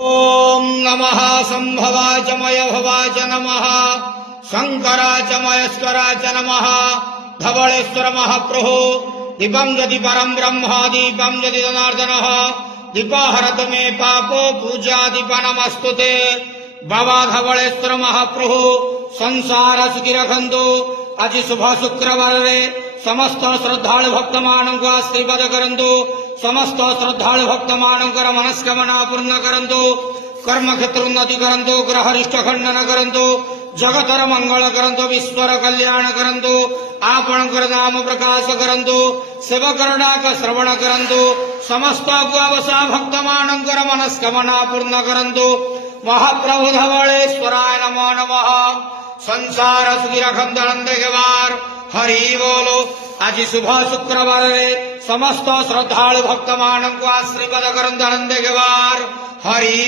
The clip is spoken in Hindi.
ओम नमः संभवाच मयभवाच नमः शंकराच मयस्कराच नमः धवलेश्वर महाप्रभु दीपं यदि परं ब्रह्म दीपं यदि जनार्दनः दीपहरतु मे पापो पूजा दीप नमस्तुते बाबा धवलेश्वर महाप्रभु संसार सुखी रखंतु आज शुभ शुक्रवार समस्त श्रद्धालु भक्त मानक आशीर्वाद करंतु समस्त श्रद्धालु भक्त मानकर मनस्कामना पूर्ण करंतु कर्म क्षेत्र उन्नति करंतु ग्रह रिष्ट खंडन करंतु जगतर मंगल करंतु विश्वर कल्याण करंतु आपणकर नाम प्रकाश करंतु सेवकर डाक श्रवण करंतु समस्त अवसा भक्त मानकर मनस्कामना पूर्ण करंतु महाप्रभु धवलेश्वराय नमो नमः संसार सुखी रखंतु आनंद गेवार हरि बोलो आज शुभ शुक्रवार समस्त श्रद्धालु भक्त मानक आशीर्वाद करंतु आनंद गेवार हरि